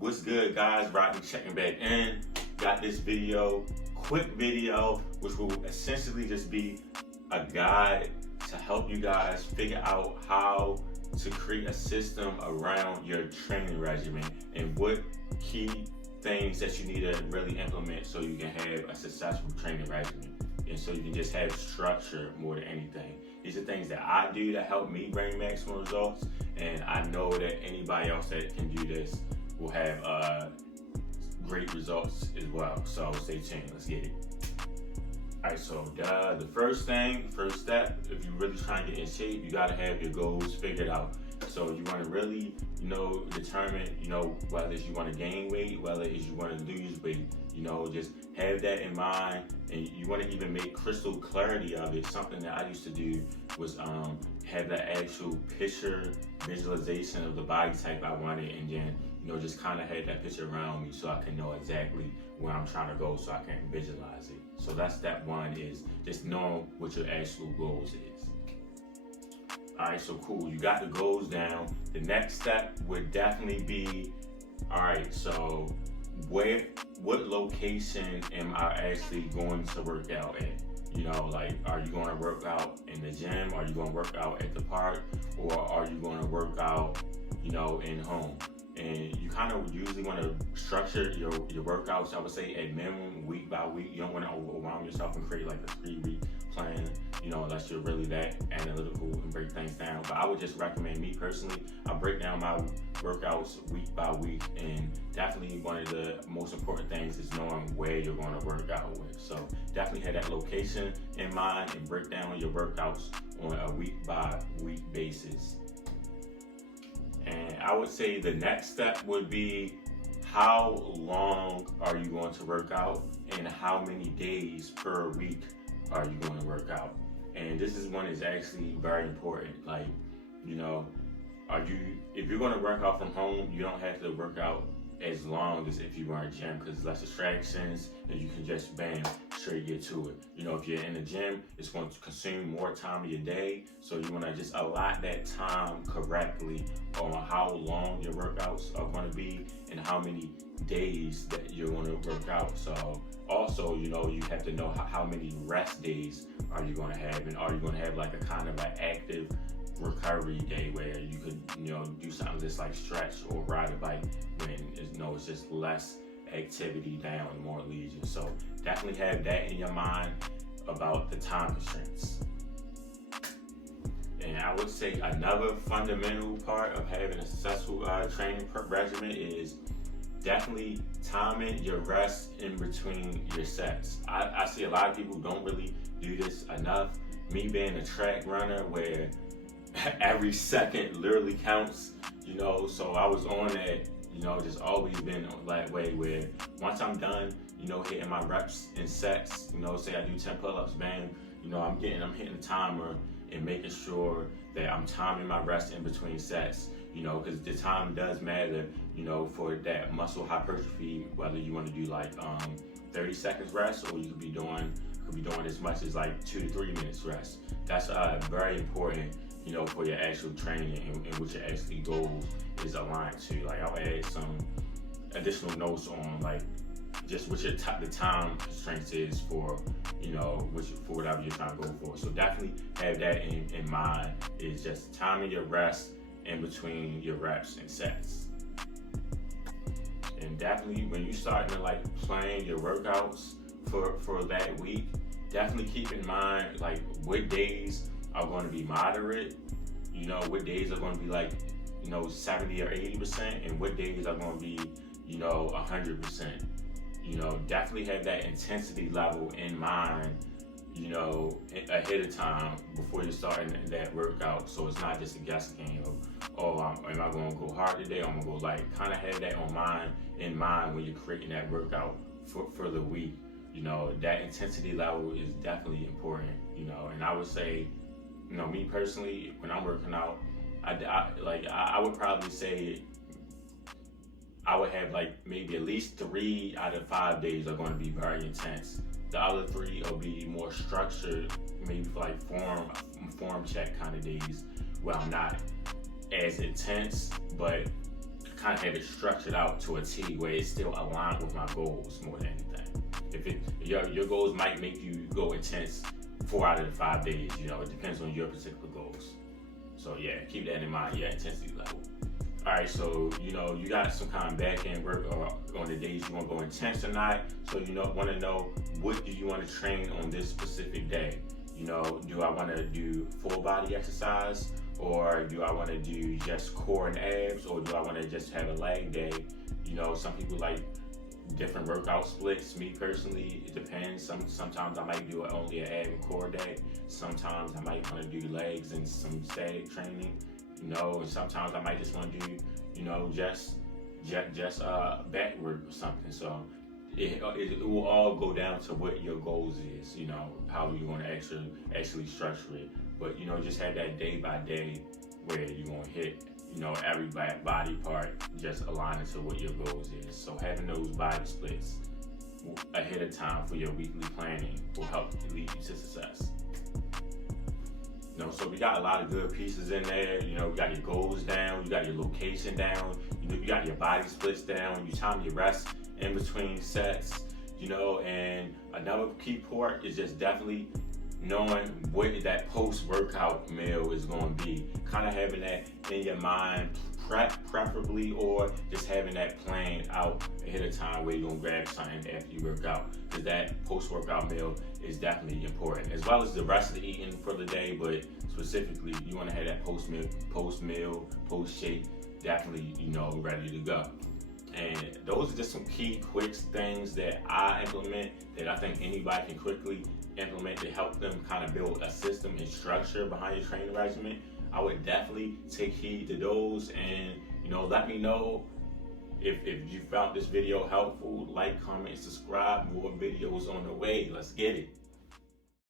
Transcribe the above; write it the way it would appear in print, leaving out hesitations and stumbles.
What's good, guys? Rodney checking back in. Got this video, quick video, which will essentially just be a guide to help you guys figure out how to create a system around your training regimen and what key things that you need to really implement so you can have a successful training regimen. And so you can just have structure more than anything. These are things that I do that help me bring maximum results, and I know that anybody else that can do this will have great results as well. So stay tuned, let's get it. All right, so the first step, if you're really trying to get in shape, you gotta have your goals figured out. So you wanna really, determine, whether it's you wanna gain weight, whether it's you wanna lose weight, just have that in mind, and you wanna even make crystal clarity of it. Something that I used to do was have that actual picture visualization of the body type I wanted, and then just kind of have that picture around me so I can know exactly where I'm trying to go, so I can visualize it. So that's step one, is just knowing what your actual goals is. All right, so cool, you got the goals down. The next step would definitely be, all right, so what location am I actually going to work out at? Are you going to work out in the gym? Are you going to work out at the park? Or are you going to work out, in home? And you kind of usually want to structure your workouts, I would say, at minimum, week by week. You don't want to overwhelm yourself and create like a 3-week plan, unless you're really that analytical and break things down. But I would just recommend, me personally, I break down my workouts week by week, and definitely one of the most important things is knowing where you're going to work out with. So definitely have that location in mind and break down your workouts on a week by week basis. And I would say the next step would be, how long are you going to work out, and how many days per week are you going to work out? And this is one is actually very important. If you're going to work out from home, you don't have to work out as long as if you were in a gym, because less distractions and you can just straight get to it. If you're in the gym, it's going to consume more time of your day, so you want to just allot that time correctly on how long your workouts are going to be and how many days that you're going to work out. So also, you have to know how many rest days are you going to have, and are you going to have like a kind of an active recovery day where you could do something just like stretch or ride a bike when it's just less activity down and more leisure. So definitely have that in your mind about the time constraints. And I would say another fundamental part of having a successful training regimen is definitely timing your rest in between your sets. I see a lot of people don't really do this enough. Me being a track runner, where every second literally counts, so I was on that, just always been that way, where once I'm done, hitting my reps and sets, say I do 10 pull-ups, bang, I'm hitting the timer and making sure that I'm timing my rest in between sets, because the time does matter, for that muscle hypertrophy, whether you want to do like 30 seconds rest, or you could be doing as much as like 2 to 3 minutes rest. That's very important, for your actual training and what your actually goals is aligned to. Like, I'll add some additional notes on like just what the time constraints is for, for whatever you're trying to go for. So definitely have that in mind, is just timing your rest in between your reps and sets. And definitely when you start to like plan your workouts for that week, definitely keep in mind like what days are going to be moderate, what days are going to be like 70 or 80%, and what days are going to be 100%. Definitely have that intensity level in mind, ahead of time before you're starting that workout, so it's not just a guess game of, am I going to go hard today, or I'm going to go kind of have that in mind when you're creating that workout for the week. That intensity level is definitely important, and I would say, me personally, when I'm working out, I would probably say I would have like maybe at least 3 out of 5 days are going to be very intense. The other 3 will be more structured, maybe for like form check kind of days, where I'm not as intense, but kind of have it structured out to a T where it's still aligned with my goals more than anything. Your goals might make you go intense 4 out of the 5 days, you know, it depends on your particular goals. So yeah, keep that in mind, your intensity level. All right, so you know you got some kind of back end work or on the days you want to go intense or not. So you know, want to know what do you want to train on this specific day. You know, do I want to do full body exercise, or do I want to do just core and abs, or do I want to just have a leg day? You know, some people like different workout splits. Me personally, it depends. Sometimes I might do only an ab and core day. Sometimes I might want to do legs and some static training. You know, and sometimes I might just want to do, you know, just back work or something. So it will all go down to what your goals is, you know, how you're going to actually structure it. But, you know, just have that day by day where you're going to hit, you know, every body part just aligning to what your goals is. So having those body splits ahead of time for your weekly planning will help lead you to success. You know, so we got a lot of good pieces in there. You know, you got your goals down, you got your location down, you know, you got your body splits down, you time your rest in between sets, you know, and another key part is just definitely knowing what that post-workout meal is going to be. Kind of having that in your mind, preferably, or just having that planned out ahead of time where you're going to grab something after you work out. Because that post-workout meal is definitely important, as well as the rest of the eating for the day, but specifically, you want to have that post-meal, post-shake, definitely, you know, ready to go. And those are just some key quick things that I implement that I think anybody can quickly implement to help them kind of build a system and structure behind your training regimen. I would definitely take heed to those, and you know, let me know if you found this video helpful. Like, comment, subscribe. More videos on the way. Let's get it.